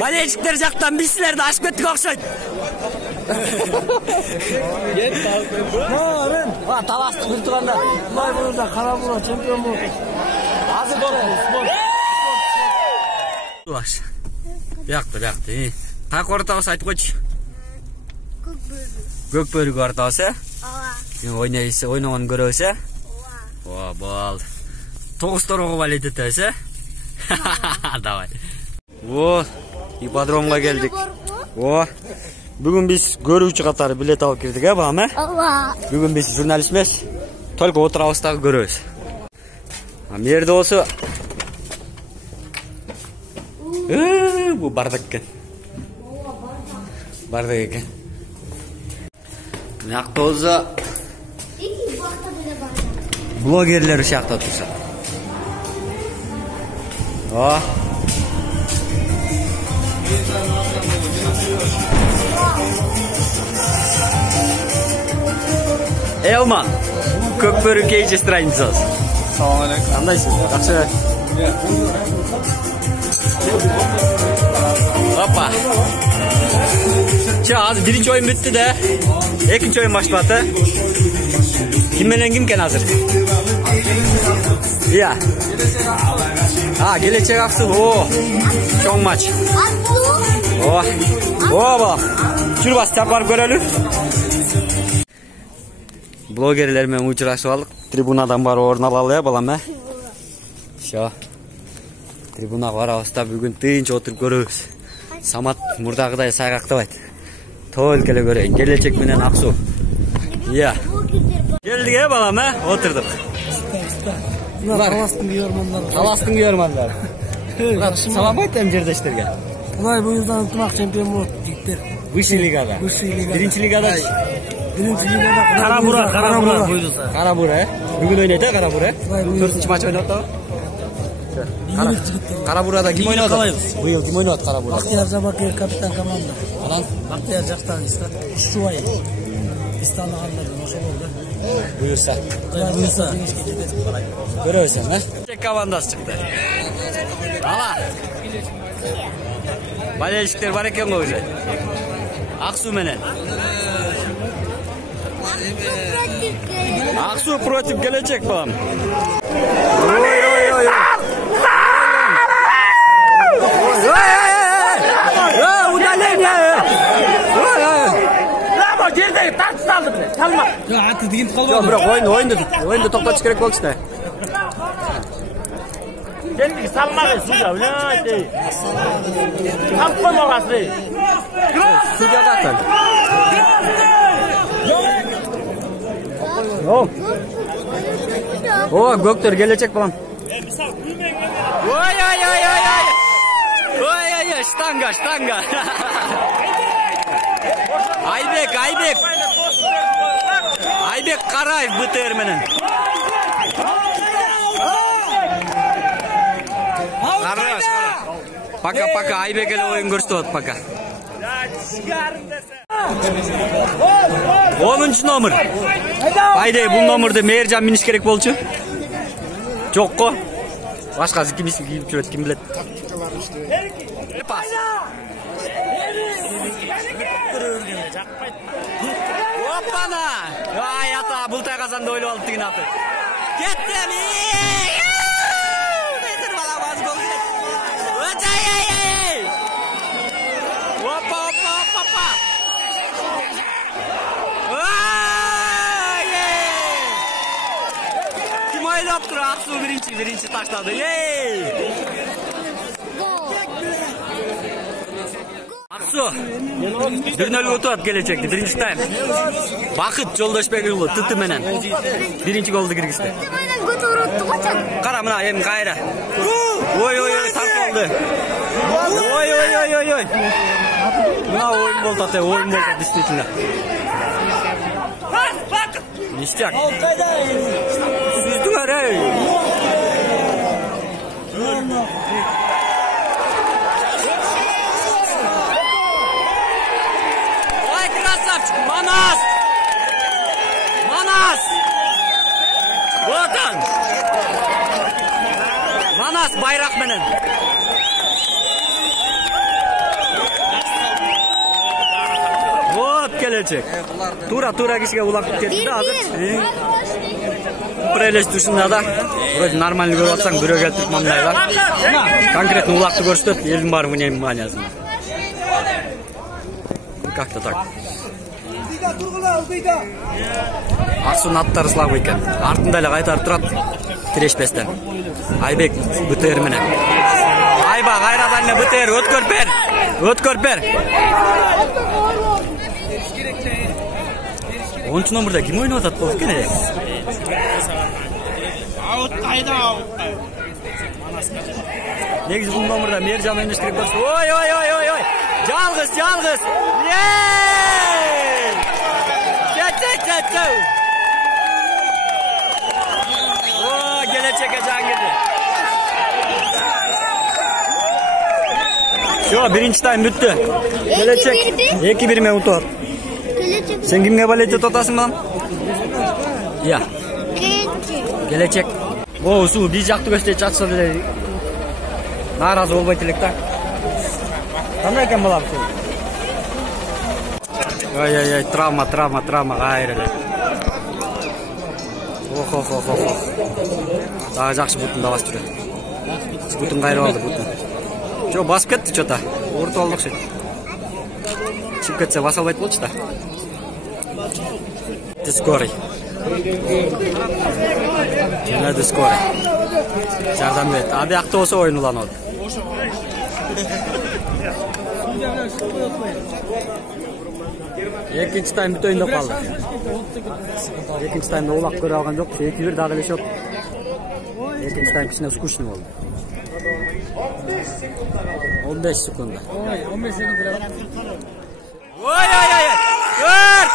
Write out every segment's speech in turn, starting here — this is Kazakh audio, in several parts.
Болельщиктер жақтан бисілерді ашып кеттік оқшайды. Таласты бір тұрғанда. Бұлай бұлда Қарабура чемпион бұл. Азыр спорт. Бияқты. Қай қортаусы айтып қойшы? Көкбөрік ортаусы? Ойнауын көрөсі? Болды. 9 торығы балет етесі? Давай. Ипподромға келдік. Бүгін біз көруші қатары билет алып кірдік, балам? Бүгін біз журналист емес, только отырауыстағы көрөз. Мерді осы. Бұл бардық екен. Бардық екен. Нақты олза блогерлер шақта тұрса. Elman, Көкбөрік кейче страницасы. Салам алейкум. Қандайсың? Жақсы. Опа. Азыр биринчи ойын бүтті де. Экинчи ойын башталды. Ким менен ким кен азыр? Иә. Келечек Аксу. Чоң матч. Бала. Жүр бас тап барып көрөлү. Блогерлермен учурашып алдык. Трибунадан барып орун алалы, балам, Шо. Трибунага барабызда бүгүн тынч отуруп көрөбүз. Самат мурдагыдай сайгактабайт. Толкеле көрөйүн. Келечек менен Аксу. Иә. Келдик, балам, отурдук. Таластың күйөрмандары. Таластың күйөрмандары. Салам айтам жердештерге. Бұлай бұйылдан ынтымақ чемпион болады жігіттер. Высший лигада. Биринчи лигада. Қарабура бұйылса. Қарабура, Бүгін ойнайды, Қарабура. 4-ші матч ойнады. Қарабурада ким ойнады? Бұйыл ким ойнады Қарабурада? Бақтияр Жабакер капитан команда. Анан? Бақтияр жақтан Шуай. Истанағандардан ошо болды. Бұйырса. Көрөсің, Чек командасы шықты. Ала. Болельщиктер бар екен ғой уже. Аксу менен. Аксу против келечек, балам. Удаление! Жердегі тартыс алды біле, салма. Атты дегенді қалба. Жоқ, бірақ ойынды тоқтатыш керек болғышты. Жердегі салмағы судя, біле. Қалып қоймағасы дей. Судя дақтан. Көктер келечек балам. Ой, штанга. Айбек Қараев БТР менен. Пока, Айбек эле ойын көрсөтөт, пока. 10 номер. Айдай, бул номерде Мээржан миниш керек болчу. Жок го. Башкасы ким жүрөт, ким билет. Опана! Ай, ата, Бултай Казанды ойлоп алып деген аты. Кеттем! Бетер бала баз гол келет. Опа! Ким ойлоп тур, Аксу биринчи таштады. Аксу, 1-0 өтіп келечекті, бірінші тайм. Бақыт Жолдашбекұлы, тұты менен. Бірінші голды кіргізді. Қара мұна, емін қайра. Ой, тарт болды. Ой. Мұна ойын болды, действительно. Ништяк. Сүздің әрі. Манас! Вот он! Манас байрақ менен. келечек. Тура кишиге улап кетти да азыр. Прелесть ушунда да. Вроде нормально көрүп атсаң бирөө келтирип мындай да. Конкретно улакты көрсөтөт, элдин баары вниманиясында. Как-то так. Аксунун аттары слабый экен. Артында эле кайтарып турат. Тирешпестен. Айбек БТР менен. Айба кайрадан эле БТР өткөрүп бер. 10 номерде ким ойноп атат болуп экен? Аут кайда? Негизи бул номерде Мержан ойнош керек болчу. Ой. Жалгыз. Чачау. О, келечекке жан кирди. Şo, birinchi tayim bitdi. Kelechek 2-1 men utar. Sen kimga balete totasың балам? Ya. Kelechek. O, su bir жакты көстөй чакса деле. Наразы болбойт элек да. Кандай экен балам сен? Ой, травма кайрылы. Ох. Дагы жакшы бутун басып жүрөт. Бутун кайрып алды бутун. Жо басып кетти чота. Орто алдык шет. Чип кетсе баса албайт болчу да. Дискорий. Жана дискорий. Жардам бет. А биякта болсо оюн уланат. Экинчи тайм бүтөйүн деп калды. Экинчи таймда улак көрө алган жок. 2-1 дагы эле счет. Экинчи тайм кичине скучный болду. 15 секунда. Ой, 15 секунда. Ой. Gör!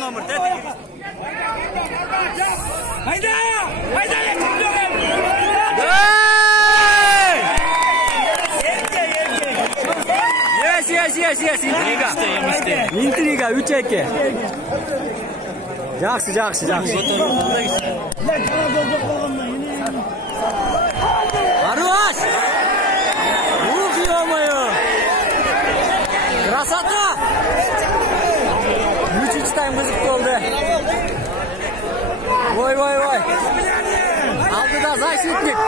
Номер dedik. Hayda! Yes. Intriga 3-2. Жақсы. Хорош! Ух, ё-моё! Красота! 3-3 тайм кызык болду. Ой. Алдыда защитник.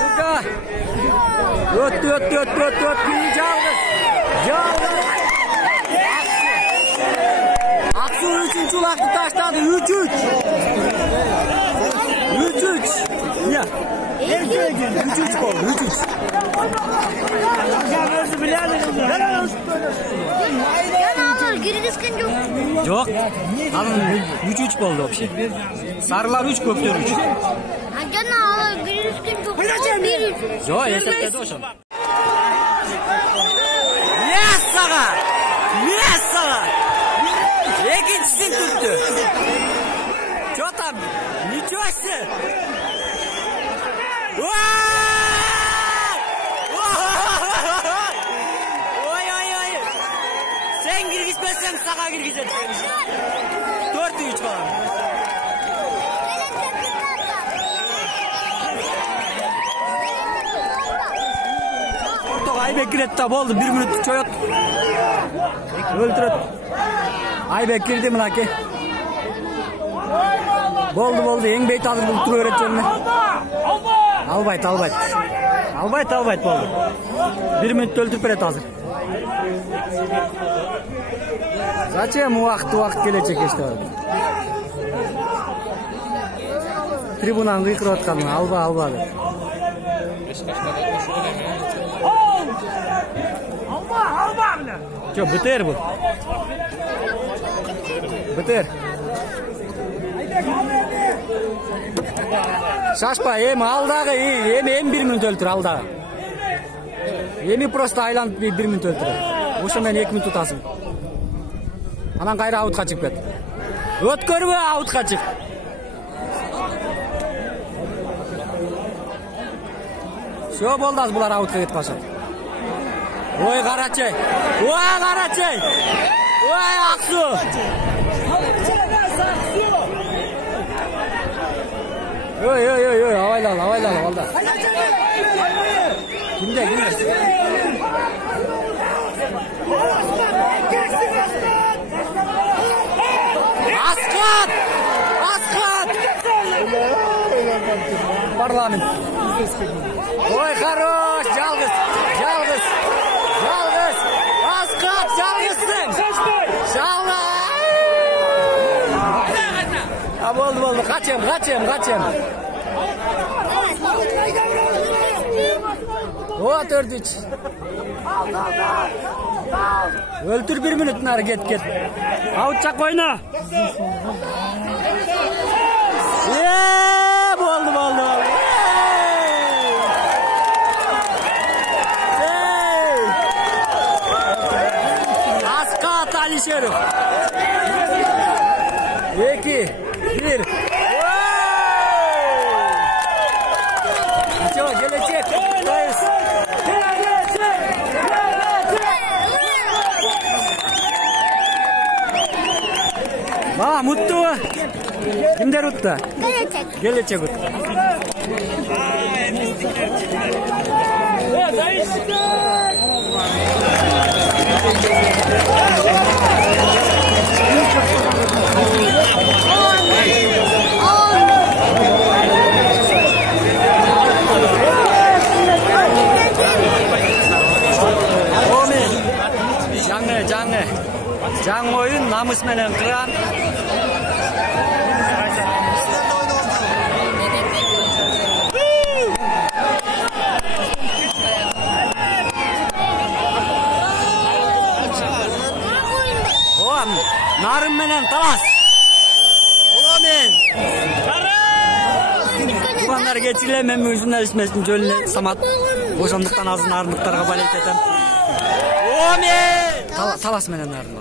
Ну-ка. Öt. Жалгыз. Aksu 3. ulakты taşladı. 3-3. Ya. 3-3 oldu. 3-3. Yok. Alın 3-3 oldu вообще. Sarılar 3, kökler 3. Yok, esepte de o şan. Yes sana! İkincisini tuttu. Çok tam. Ничего. Oy. Sen girgizmezsen sağa girgizeceksin. 4-3 falan. Aybek girdi oldu. 1 minut çoyot. Öldürüt. Aybek girdi mınaki. Boldu. Eng beyt alır bulup turu öğreteceğim. Albayt boldu. 1 minut öldürüp beret hazır. Зачем уақыт келечек işte var. Трибунаны кыйкырып аткан алба деп. Alba bile. Çok biter bu. Biter. Şaşpa aldağı em 1 minut öldür aldağı. Просто айланып 1 minut öldür. Ошо мен 2 minut tutasın. Анан кайра аутка чыгып кет. Өткөрбө аутка чык. Всё болду, булар аутка кетип калышат. Oy Qarachay. Voy Qarachay. Voy Aqsu. Oy, avaylal, valda. Kimde? Asqat! Parlament. Oy, хорош, жалгыз. Asqat, жалгызсың. Bo'ldi. Qacham. O, 4-3. O'ltir 1 minut nari ket. Avutchaq oyna. Bo'ldi. Asqat Alisherov. 2-1. Gelecek. Mutlu. Kimler uttu? Gelecek uttu. Жаңы ойын намыс менен кыран. Narım menen talas. Omen. Kubanlar geçirile men müzünler ismesin jölüne Samat. Ошондуктан азыр нарындыктарга балет этем. Омен. Talas menen narым.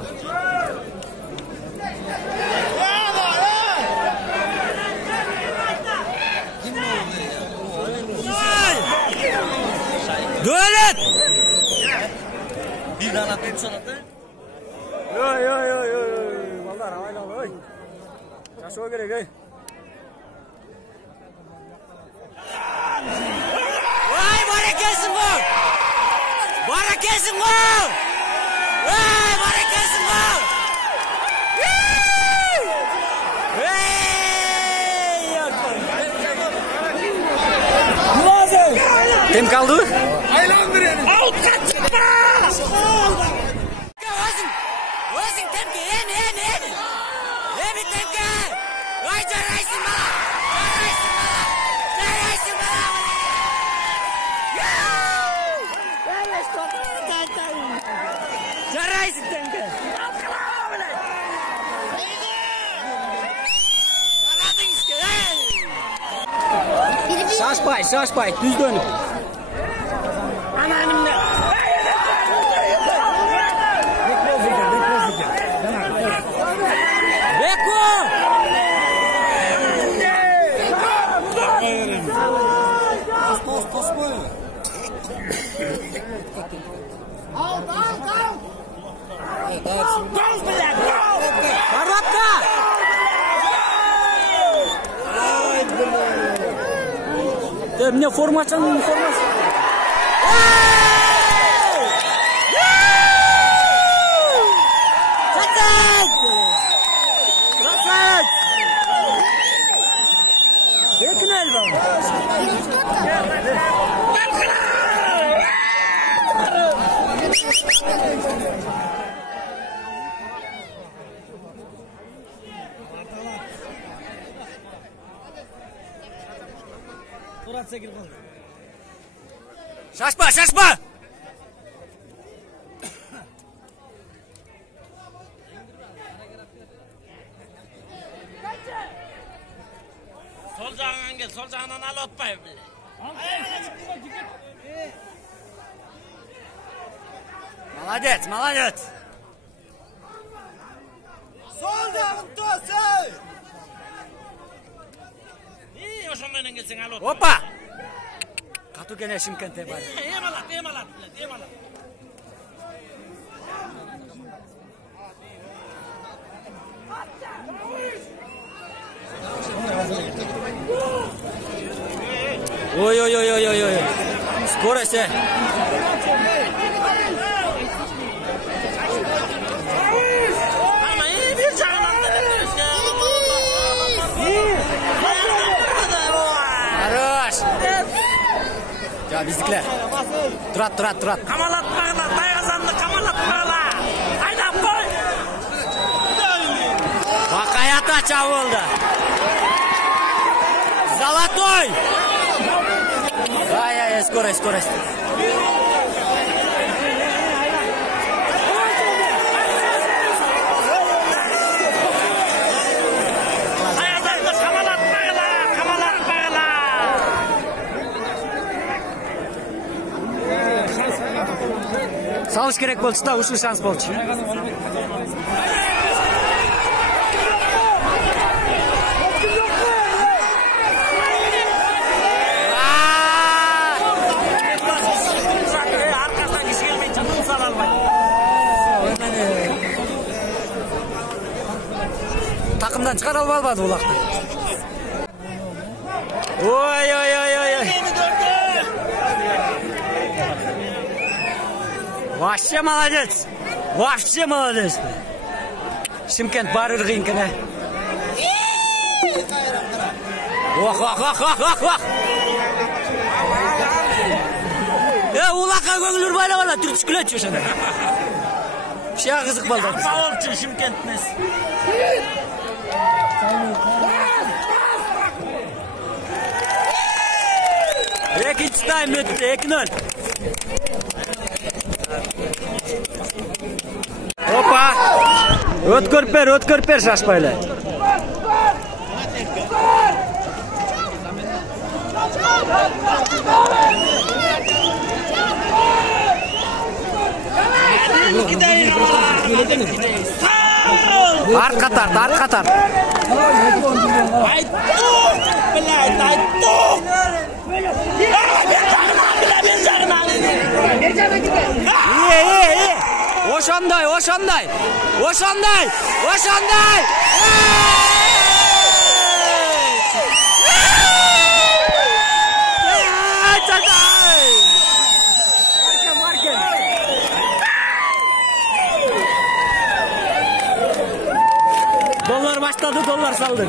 Dölet! Bir dana tutsanatı. Yo. Vallahi havayla oy. Yaşo gerek ey. Vay barakesin bu. Barakesin bu. Vay barakesin bu. Kim kaldı? Aylandırın. Out kaçma. Özün temki Emi temki. Vay caraysın bana. Caraysın temki. Şaşpay, düz dönüp. Ananımla. Beko! Toz koy. Al. Toz bile. Karapta. Мне формация. Şaşma! Sol жағынан кел, сол жағынан ал отпай біле. Молодец. Sol жағын тосы! Ошондойнан келсең ал отпай. Опа! Кату кене Шымкентте бар. Ем алат. Ой. Скорость. Хорош. Ya bizlikler. Turat. Kamalatmağla, dayazandı kamalatmağla. Aydan koy. Bak hayata çav oldu. Zalatoy. Ay, скорость. Dayazandı kamalatmağla. Salış gerek boldu da ушул шанс болчу. Arkasından kişi gelmeyi çatın salalmayın. Takımdan çıkar almadı ulakta. Oy. Вообще молодец. Шымкент барыр кыйынкene. Ох. Улакка көңүл урбай бала түртүшкүлөчү ошондо. Шия кызык балдар. Бауырчы Шымкент'miz. Экинчи тайм өттү, 2-0. Опа! Өткөрпер шашпайлы. Арка тарт. Ошондой. Dollar başladı, dollar saldı.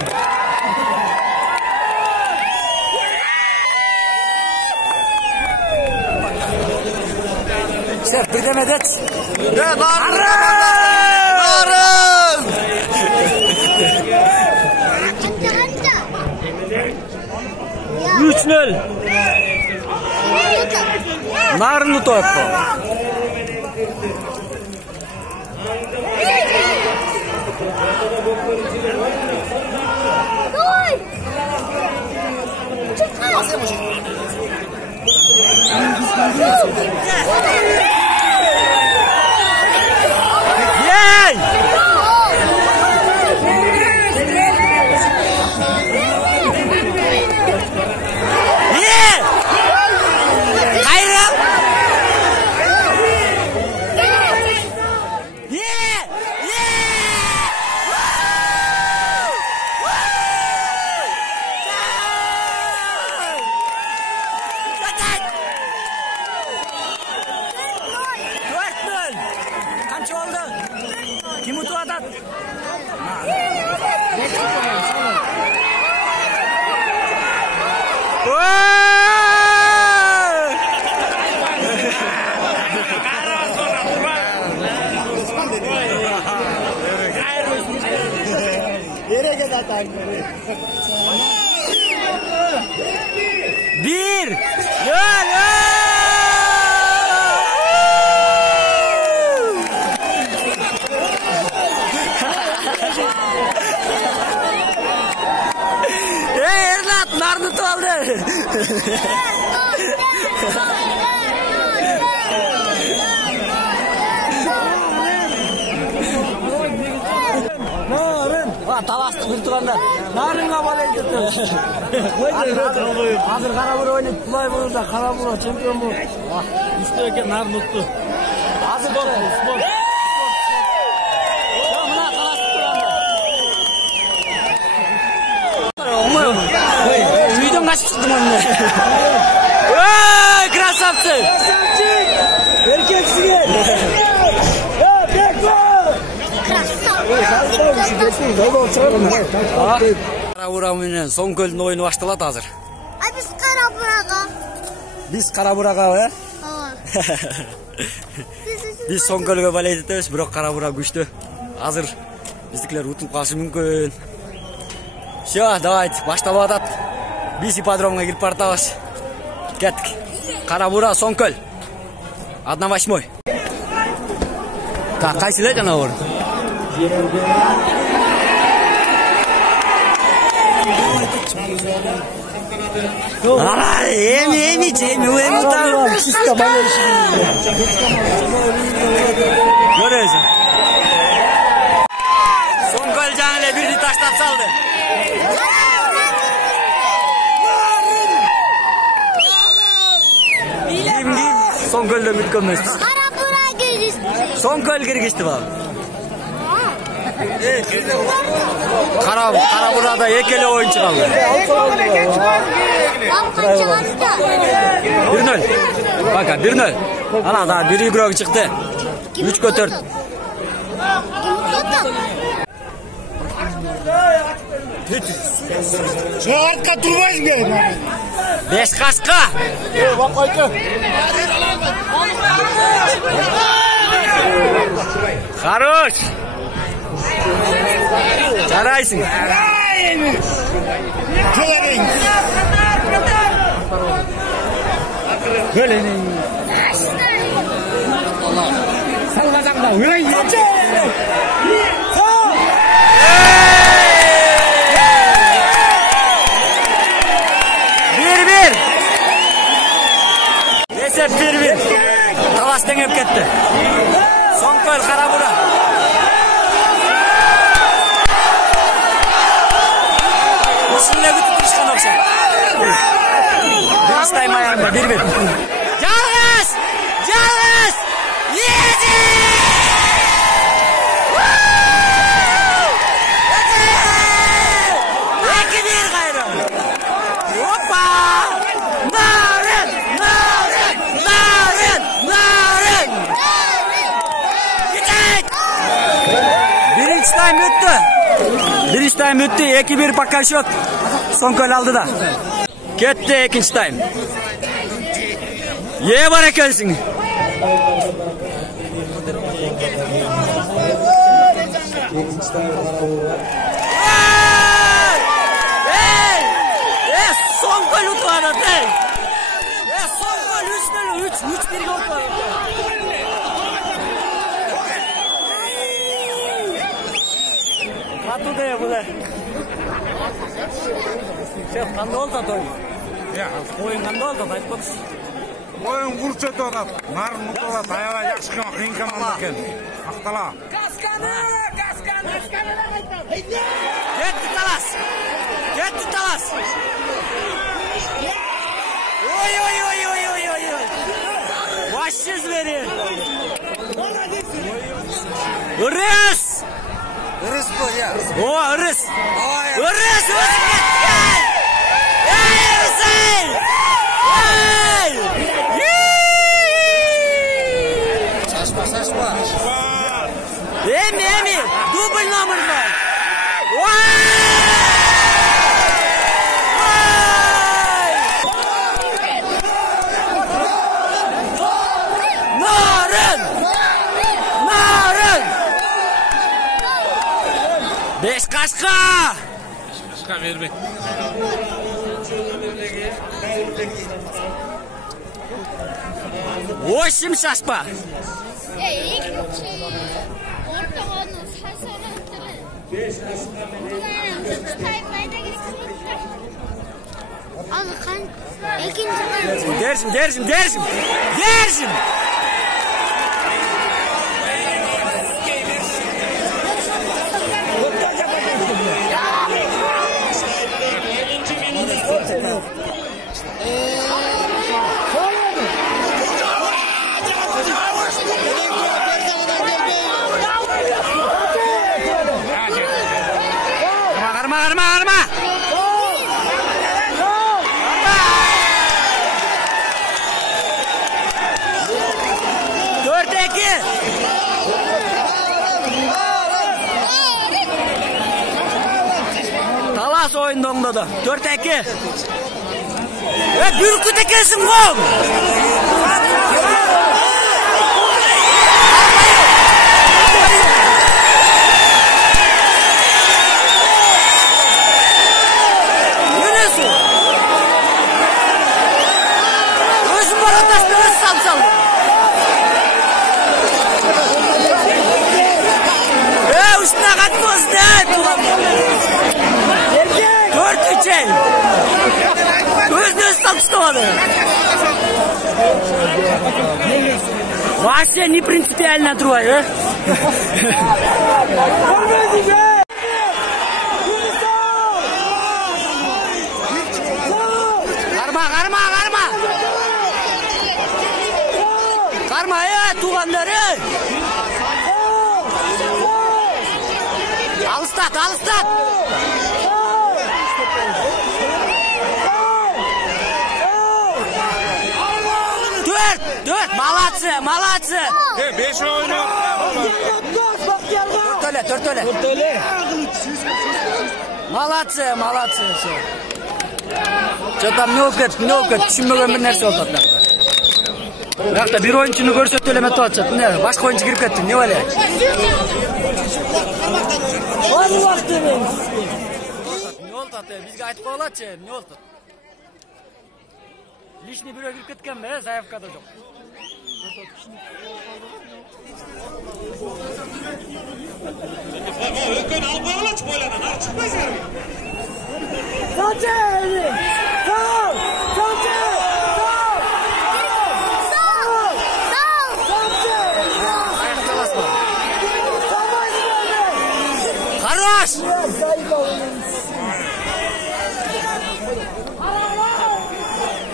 Şef bir de medet. Narın! 3-0. Narını toplu. Yey! Kim utu atat? Bir. Narını tuvaldı. Narın. Tavastık bir turanlar. Narınla bana edildi. Hazır Karabur oynayıp kulay bulurda Karabur çempiyon bu. Üstü eken narın uttu. Hazır spor. Buna kalastık turanlar. açıp çıktım onunla. Oy, krasavцы! Erkeksin gel. Karabura менен Соңкөлдүн оюну башталат азыр. Biz Karaburaga. Биз Карабурага, э? Ооба. Биз Соңкөлгө балет этебиз, бирок Карабура күчтү. Азыр биздикилер утулуп калышы мүмкүн. Всё, давайте, башталып атат. Биз ипподромго кирип баратабыз. Кеттик. Карабура, Соңкөл. 1/8. Так, кайсы эле жана ор? Эми там. Көрөсүң. Соңкөл жаңы эле бирди таштап салды. Ким Соңкөлдөн бүткөнбүз. Karabura girişti. Соңкөл киргизди бал. Карабурада экеле оюнчу калды. 1-0. Пока 1-0. Ана да бир игрок чыкты. 3-4. Артка турбайсың бе? 5 кашка. Хорош. Жарайсың. Көлөнүң. Салгазаңда ырай. 1-1. Esep 1-1. Талаш теңеп кетти. Соңкөл Карабура. Ушундай бүтүп турушкан окшойт. Биринчи тайм аягында 1-1. Жалгыз! Жалгыз! Еди! 2-1 кайра. Опа! Нарын! Биринчи тайм өттү. Биринчи тайм өттү. 2-1 пока счет. Соңкөл алды да. Кетти экинчи тайм. Бар экенсиң. Соңкөл утулат, эй! Соңкөл 3-1-ге утулат. Катууда булар. Шеф, кандай болду той? Оюн кандай болду? Айтып атсыз. Oyun kurç ötü adam. Narın mutlu olan ayala yakşı kama, kıyın kama eken. Aktala. Kaskanı! Кетти талас. Ой. Вообще звери. Ырыс. Irız bu ya. О, ырыс. Ырыс. Saçma. Эми. Дубль номерда. Beş kaşka. Kaşka vermek. 8 шашпа. Держим. Arma. 4-2. Talas oyunda oynadı. 4-2. Bürküt ekesin gol. Üstüne katmaz ne? 4-3. Özünü üstten tutamadı. Вообще не принципиально трое. Karma tuğanları. Alıstat. 4. Молодцы. 5 oyunu. 4 öyle. Молодцы. Что-то не okut. Düşünmegen bir nerse oldu. Bırak bir oyuncunu görsöt öyle tuatacak. Ne? Başka oyuncu girip kettin. Ne öyle? Ne oldu? Bizge aytıp kovalatçı. Ne oldu? Lişni bir girip ketken be. Zayıfkada yok. Ökön al bağlaç boylanan. Ar çıkmaz yarım. Хорош!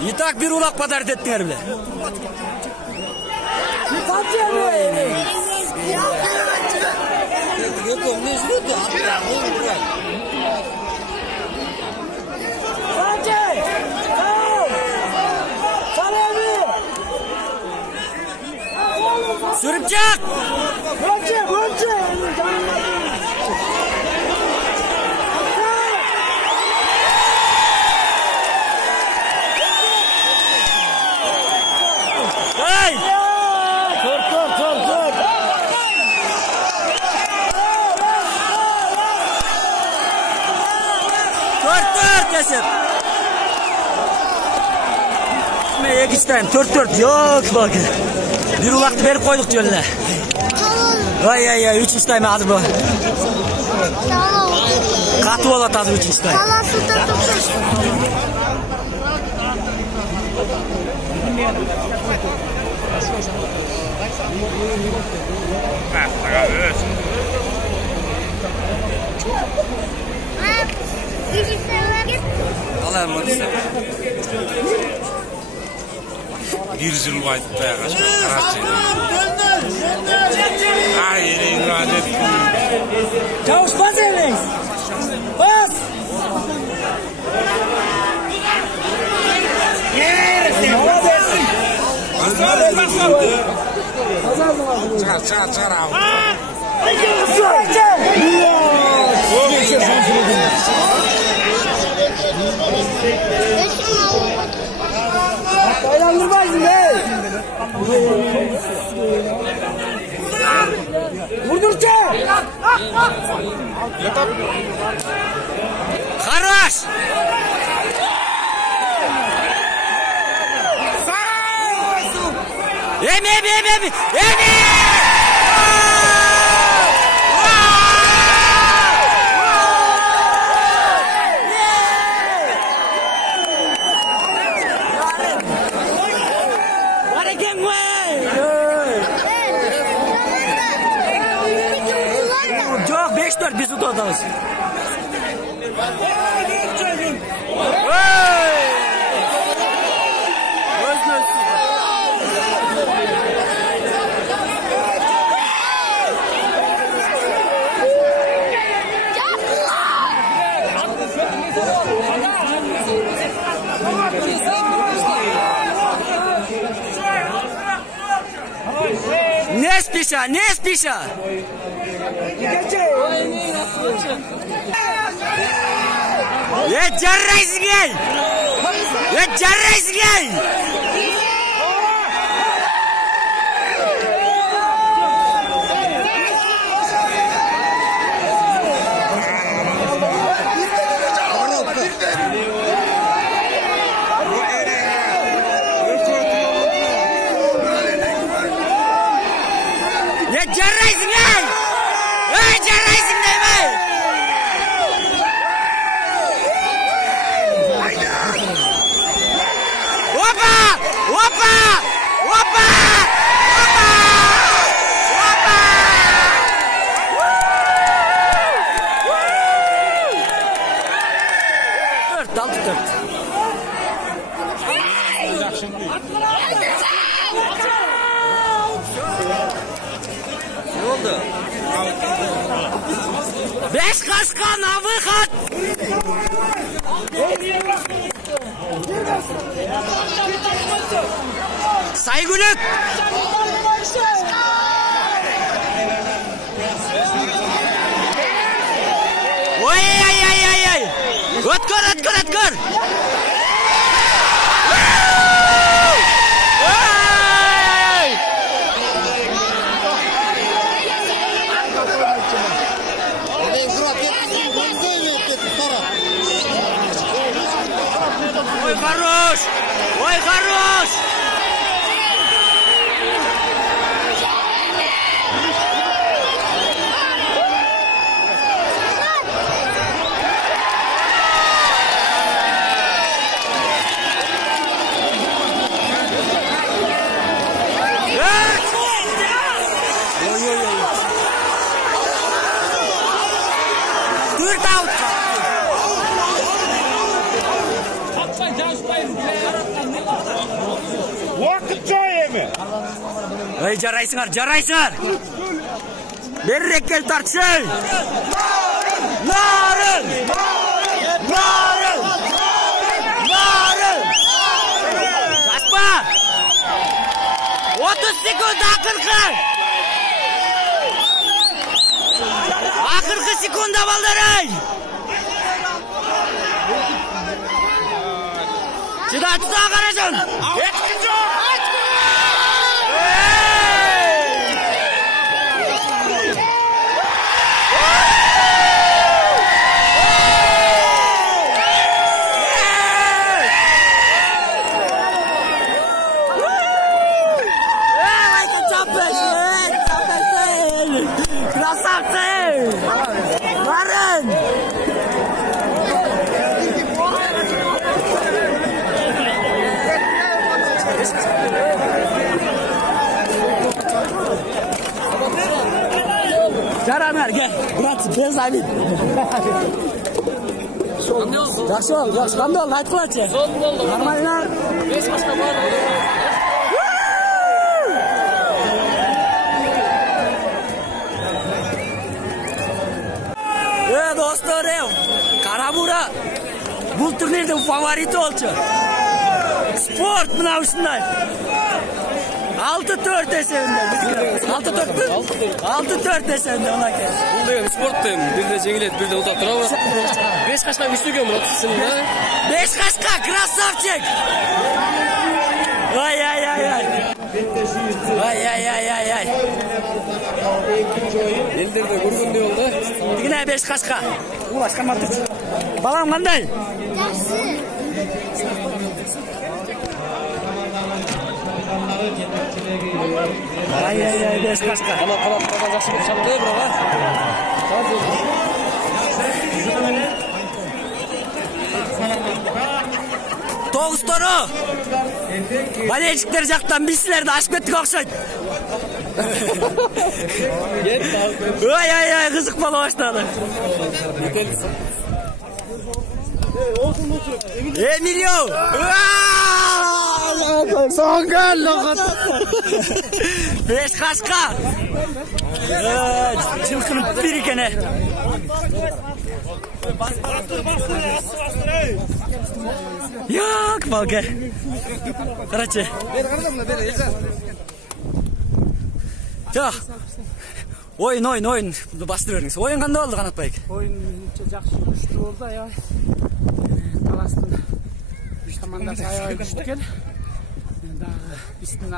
Итак, bir ulak pazarı ettiler bile. Sürümcek! Hey! Dur. Dört kesip. İki tane 4 yok bak. Bir vakit verip koyduk diyorlar. Ay 3 tane az bu. Katı olat az 3 tane. Allah'ım maalesef. Bir yıl var dayağı. Ay yine rahat. Çavuş bas evleyiz. Bas. Çıkar abi. Dayandırmayın be. Vurdurca. Хорош! Еми! Yok 5-4 biz tutadız. Ne? Не спеша, не спеша. Жарайсың ей! Жарайсың ей! Жарайсың ей! Жарайсың деймей! Опа! Опа! Опа! Опа! Опа! Dört, altı dört. Ne oldu? Beş kaşka na выход! Saygınlık! Oy ay ay ay ay! Ötkör ötkör ötkör! Ой, хорош! Ой, хорош! Vakit joy mi? Ey jarayсыңар, jarayсыңар. Берірек кел тартшы. Нарын! Нарын! Нарын! Жаспа! 30 секунд ақырқы! Ақырқы секунда балдарай! Çıda tuta karacın! Yetkinci! Красавцы! Марин! Жаранар, gel. Брат, без обид. Жақсы бол, жақсы. Қандай болды, айтып қойшы. Нормально. Бес қашқа бар. Dostlar, Karamura bu turnirde favoriti oldu. Sport mı şunday? 6-4 desende. 6-4 mü? 6-4 desende ona gel. Bu da sport deyim. Bir de cengilet, bir de utat durur. 5 kaçka güçlü gömür otursun ya. 5 kaçka krasavчик. Ay ay ay ay. Ay ay ay ay ay. Елдерде көргөндөй болду. Дигине 5 kaçka. Ulaşkan matыç. Balam qanday? Yaxşı. Ay ay ay 5 kaçka. Ana qalap жақсы болып шапты, браво. Тоғызтoro. Болельщиктер жақтан бисілерді ашып кеттік оқшайды. Ай ай ай қызық бола баштады. Эмилио! Соңғы лоғат. 5 қашқа. Жылқынып бір екені. Як балға. Қарачы. Ja. Oyun. Bastırı veriniz. Oyun kanda oldu Kanat Bayık? Oyun жақсы күшті болды, аябай. Таластың командасы аябай күшті екен. Дағы біздің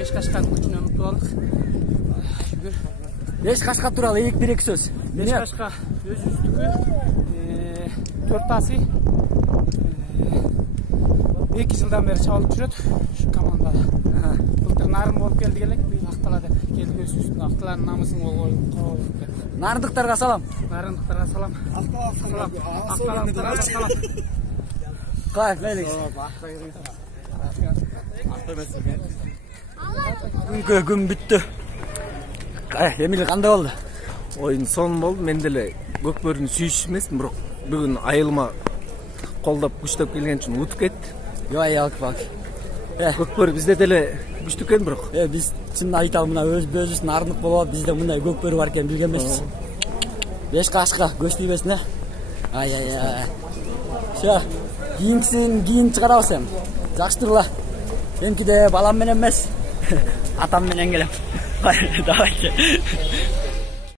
5 қашқан күшін ұмытып алдық. Шүкір. 5 қашқа туралы бір-екі сөз. 5 қашқа өз үздігі 4 асы 2 жылдан бері чабылып жүреді şu командада. Былтыр нарын болып келді келек, биыл ақталады. Келді өз үстінде ақталады, намысын ол қойып. Нарындықтарға салам. Нарындықтарға салам. Ақталандықтарға салам. Қай, мәлік. Күн бүтті. Емил қандай болды? Ойын сон болды. Мен деле көкбөріні сүйіш емеспін, бірақ бүгін айылыма қолдап күштеп келген үшін ұтып кетті. Бак. Көкбөрі бізде деле күшті екен, бірақ. Біз шын айталым мына өз нарындық болып, бізде мындай көкбөрі бар екен білген емеспіз. 5 қашқа көз тимесін, Ай. Кейін шығара басам. Жақсы тұрла. Менікі де балам менен емес. Атам менен келем. Давайте.